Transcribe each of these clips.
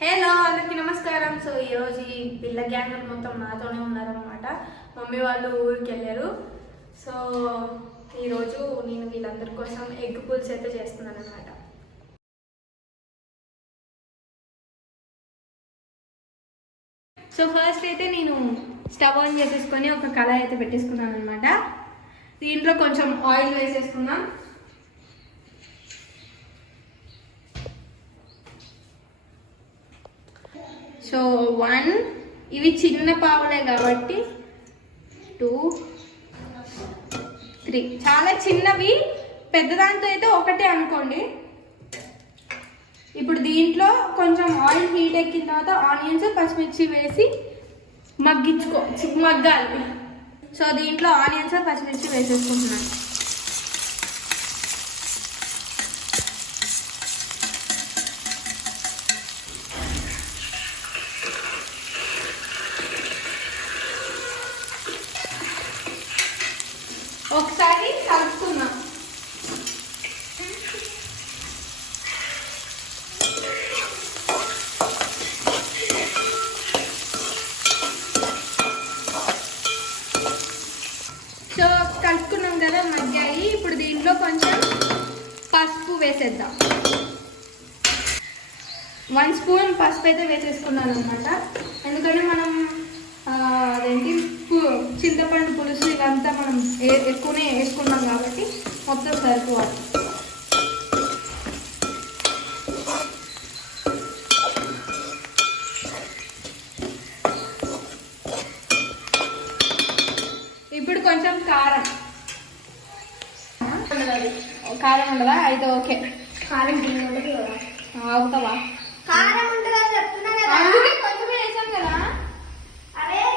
Hello అందరికి నమస్కారం. So ఈరోజు ఈ పిల్ల గ్యాంగ్ మొత్తం నాతోనే ఉన్నారనమాట మమ్మీ వాళ్ళు ఊరికి వెళ్ళారు సో ఈరోజు నేను వీళ్ళందరి కోసం ఎగ్ పుల్స్ అయితే చేస్తున్నాను అనమాట సో ఫస్ట్ అయితే నేను స్టవ్ ఆన్ చేసేసుకొని ఒక కళాయి అయితే పెట్టేసుకున్నాను అనమాట దీంట్లో కొంచెం ఆయిల్ వేసేసుకున్నాం సో వన్ ఇవి చిన్న పావులే కాబట్టి టూ త్రీ చాలా చిన్నవి పెద్దదాంతో అయితే ఒకటే అనుకోండి. ఇప్పుడు దీంట్లో కొంచెం ఆయిల్ హీట్ ఎక్కిన తర్వాత ఆనియన్స్ పచ్చిమిర్చి వేసి మగ్గించుకో మగ్గాలి. సో దీంట్లో ఆనియన్స్ పచ్చిమిర్చి వేసేసుకుంటున్నాను ఒకసారి కలుపుతున్నాం సో కలుపుకున్నాం కదా మగ్గాయి ఇప్పుడు దీంట్లో కొంచెం పసుపు వేసేద్దాం వన్ స్పూన్ పసుపు అయితే వేసేసుకున్నాను అనమాట ఎందుకంటే మనం అదేంటి చింతపండు పులుసు ఇదంతా మనం ఎక్కువనే వేసుకున్నాం కాబట్టి మొత్తం సరిపోవాలి. ఇప్పుడు కొంచెం కారం. కారం ఉండదా? అయితే ఓకే. కారం తినకూడదు కదా ఆగుతావా కారం ఉంటుందని చెప్తున్నా కదా. అందుకే కొంచెమే వేసాం కదా.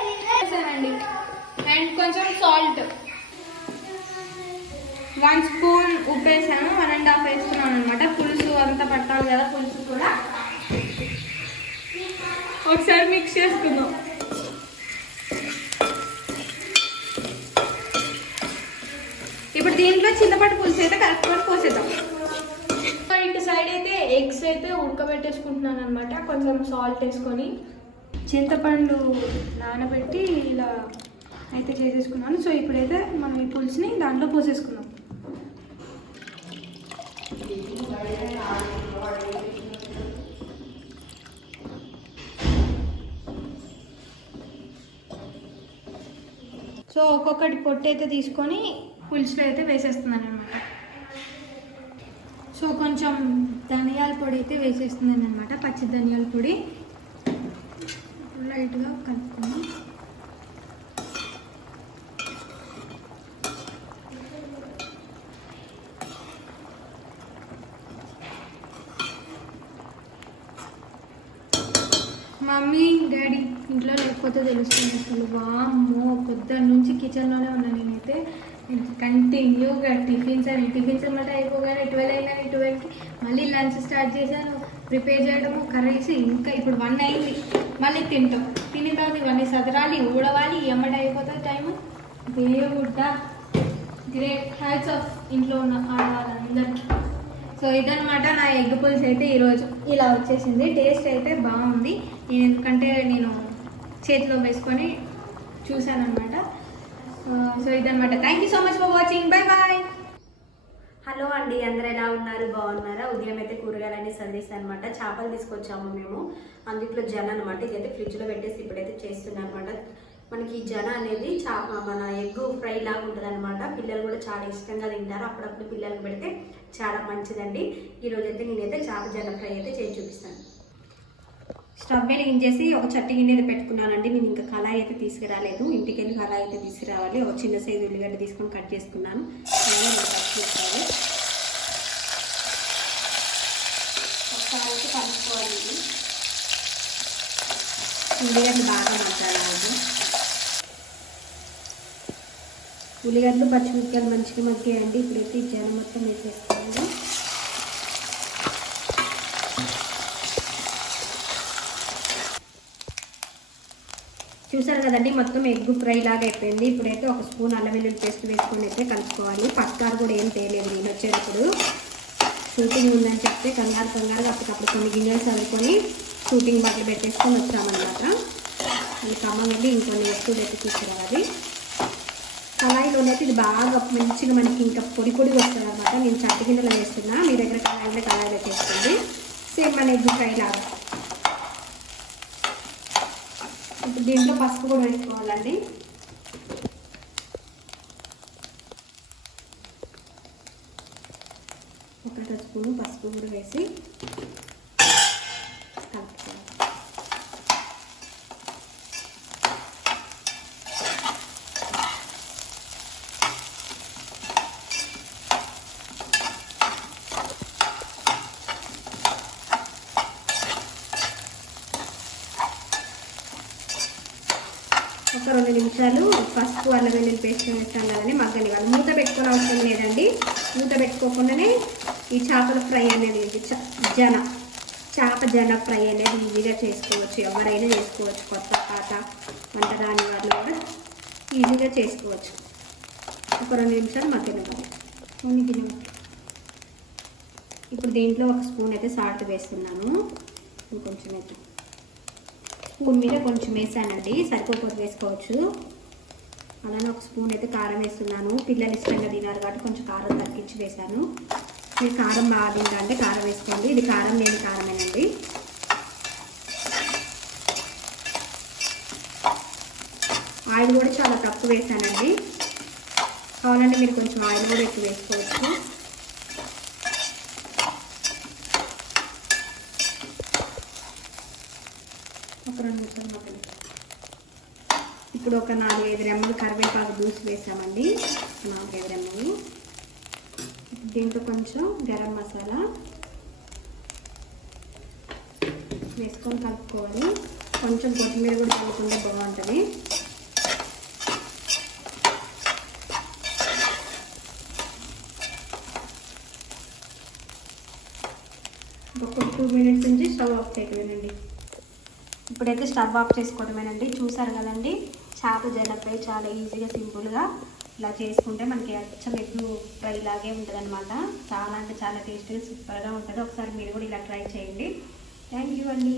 నీళ్ళే వేసానండి అండ్ కొంచెం సాల్ట్ వన్ స్పూన్ ఉప్పు వేసాను. వన్ అండ్ హాఫ్ వేసుకున్నాను అనమాట పులుసు అంతా పట్టాలి కదా పులుసు కూడా. ఒకసారి మిక్స్ చేసుకుందాం. ఇప్పుడు దీంట్లో చింతపండు పులుసు అయితే కలుపుకొని పోసేద్దాం ఎగ్స్ అయితే ఉడకబెట్టేసుకుంటున్నాను అనమాట కొంచెం సాల్ట్ వేసుకొని చింతపండు నానబెట్టి ఇలా అయితే చేసేసుకున్నాను. సో ఇప్పుడైతే మనం ఈ పులుసుని దాంట్లో పోసేసుకున్నాం సో ఒక్కొక్కటి పొట్టు అయితే తీసుకొని పులుసులో అయితే వేసేస్తున్నాను అనమాట సో కొంచెం ధనియాల పొడి అయితే వేసేస్తున్నాను అనమాట పచ్చి ధనియాల పొడి. లైట్గా కలుపుకొని. మమ్మీ డాడీ ఇంట్లో లేకపోతే తెలుస్తుంది అసలు. వామ్మో పొద్దున్న నుంచి కిచెన్లోనే ఉన్నాను నేనైతే. కంటిన్యూగా టిఫిన్స్ అని టిఫిన్స్ అనమాట అయిపోగానే ట్వెల్వ్ అయినా ట్వెల్వ్కి మళ్ళీ లంచ్ స్టార్ట్ చేశాను ప్రిపేర్ చేయడము కర్రీస్ ఇంకా ఇప్పుడు వన్ అయింది. మళ్ళీ తింటాం. తిని తర్వాత ఇవన్నీ సదరాలి ఊడవాలి ఎమ్మటి అయిపోతుంది టైము. దేవుడ్డా గ్రేట్ హ్యాట్స్ ఆఫ్ ఇంట్లో ఉన్న ఆడవాళ్ళందరికీ. సో ఇదనమాట నా ఎగ్ పులుసు అయితే ఈరోజు. ఇలా వచ్చేసింది. టేస్ట్ అయితే బాగుంది. నేను ఎందుకంటే నేను చేతిలో వేసుకొని చూశానమాట సో ఇదనమాట thank you so much for watching bye bye hello అండి అందరు ఎలా ఉన్నారు? బాగున్నారా? ఉదయం అయితే కూరగాయలన్నీ సర్వీస్ అనమాట చేపలు తీసుకొచ్చాము మేము. అందుట్లో జన అనమాట ఇదైతే ఫ్రిడ్జ్లో పెట్టేసి ఇప్పుడైతే చేస్తున్నాను అనమాట మనకి జన అనేది చా మన ఎగ్ ఫ్రై లాగా ఉంటుంది అనమాట పిల్లలు కూడా చాలా ఇష్టంగా తింటారు. అప్పుడప్పుడు పిల్లలకు పెడితే చాలా మంచిదండి. ఈరోజైతే నేనైతే చేప జన ఫ్రై అయితే చేసి చూపిస్తాను. స్టవ్ వెలిగించేసి ఒక చట్టి గిన్నెది పెట్టుకున్నానండి. నేను ఇంకా కళాయి అయితే తీసుకురాలేదు. ఇంటికి వెళ్ళి కళాయి అయితే తీసుకురావాలి. ఒక చిన్న సైజు ఉల్లిగడ్డ తీసుకొని కట్ చేసుకున్నాను. కట్ ఒకసారి అయితే కలుపుకోవాలి ఉల్లిగడ్డ బాగా మగ్గాలి. ఉల్లిగడ్డలు పచ్చిమిరపకాయలు మంచిగా మగ్గాయండి. ఇప్పుడైతే ఈ జనం మొత్తం వేసేస్తాను చూసారు కదండి మొత్తం ఎగ్ ఫ్రై లాగా అయిపోయింది. ఇప్పుడైతే ఒక స్పూన్ అల్లం వెల్లుల్లి పేస్ట్ వేసుకొని అయితే కలుపుకోవాలి. పక్కారు కూడా ఏం తేలేదు నేను వచ్చేటప్పుడు. షూటింగ్ ఉందని చెప్తే కంగారు కంగారు అప్పటికప్పుడు కొన్ని గిన్నెలు చదువుకొని షూటింగ్ బాటిల్ పెట్టేసుకొని వచ్చామన్నమాట. మళ్ళీ ఖమ్మం వెళ్ళి ఇంకొన్ని వస్తువులు అయితే తీసుకురావాలి. కళాయిలోనైతే ఇది బాగా మంచిగా మనకి ఇంకా పొడి పొడి వస్తుంది అనమాట నేను చట్టి గిన్నెలో వేస్తున్నా. మీ దగ్గర కళాయిలో కళాయిలో చేసుకోండి సేమ్ మన ఎగ్ ఫ్రై లాగా. ఇప్పుడు దీంట్లో పసుపు కూడా వేసుకోవాలండి. ఒక స్పూను పసుపు కూడా వేసి కలుపుకోవాలి ఒక రెండు నిమిషాలు పసుపు అల్లం వెల్లుల్లి పేస్ట్ వేస్తాం కదండి మగ్గనివ్వాలి మూత పెట్టుకునే అవసరం లేదండి. మూత పెట్టుకోకుండానే ఈ చేపల ఫ్రై అనేది జన చేప జన ఫ్రై అనేది ఈజీగా చేసుకోవచ్చు. ఎవరైనా చేసుకోవచ్చు. కొత్త పాత వంట రాని వాళ్ళు కూడా ఈజీగా చేసుకోవచ్చు. ఒక రెండు నిమిషాలు మగ్గనివ్వాలి మునిగిన ఇప్పుడు దీంట్లో ఒక స్పూన్ అయితే సాల్ట్ వేస్తున్నాను. ఇంకొంచెం అయితే స్పూన్ మీద కొంచెం వేసానండి సరిపోకపోతే వేసుకోవచ్చు. అలానే ఒక స్పూన్ అయితే కారం వేస్తున్నాను. పిల్లలు ఇష్టంగా తినారు కాబట్టి కొంచెం కారం తగ్గించి వేశాను. మీరు కారం బాగా తింటా అంటే కారం వేసుకోండి. ఇది కారం లేని కారమేనండి. ఆయిల్ కూడా చాలా తక్కువ వేసానండి. కావాలంటే మీరు కొంచెం ఆయిల్ కూడా ఎక్కువ వేసుకోవచ్చు. ఒక రెండు ఇప్పుడు ఒక నాలుగైదు రెమ్మలు కరివేపాకు దూసి వేసామండి. నాలుగైదు రెమ్మలు. ఇప్పుడు దీంట్లో కొంచెం గరం మసాలా వేసుకొని కలుపుకోవాలి. కొంచెం కొత్తిమీర కూడా కలుపుకుంటే బాగుంటుంది. ఒక టూ మినిట్స్ నుంచి స్టవ్ ఆఫ్ చేయగలనండి ఇప్పుడైతే స్టవ్ ఆఫ్ చేసుకోవడమేనండి. చూసారు కదండి? చేప జలపై ఫ్రై చాలా ఈజీగా సింపుల్గా ఇలా చేసుకుంటే మనకి అచ్చం ఎగ్గు ఫ్రై లాగే ఉంటుంది అనమాట చాలా అంటే చాలా టేస్టీగా సూపర్గా ఉంటుంది. ఒకసారి మీరు కూడా ఇలా ట్రై చేయండి. థ్యాంక్ యూ అండి.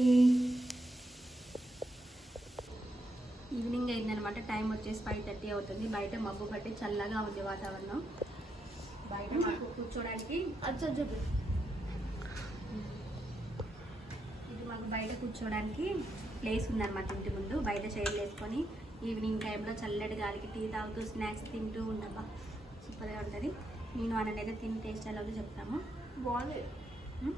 ఈవినింగ్ అయిందనమాట టైం వచ్చేసి ఫైవ్ థర్టీ అవుతుంది. బయట మబ్బు పట్టి చల్లగా ఉంది వాతావరణం. బయట మాకు కూర్చోడానికి ఇది మాకు బయట కూర్చోడానికి ప్లేస్ ఉందన్నమాట ఇంటి ముందు. బయట చైర్లు వేసుకొని ఈవినింగ్ టైంలో చల్లటి గాలికి టీ తాగుతూ స్నాక్స్ తింటూ ఉండబ్బా. సూపర్గా ఉంటుంది. నేను అనేది తిని టేస్ట్ ఎలా ఉందో చెప్తాము. బాగుంది. ఉం?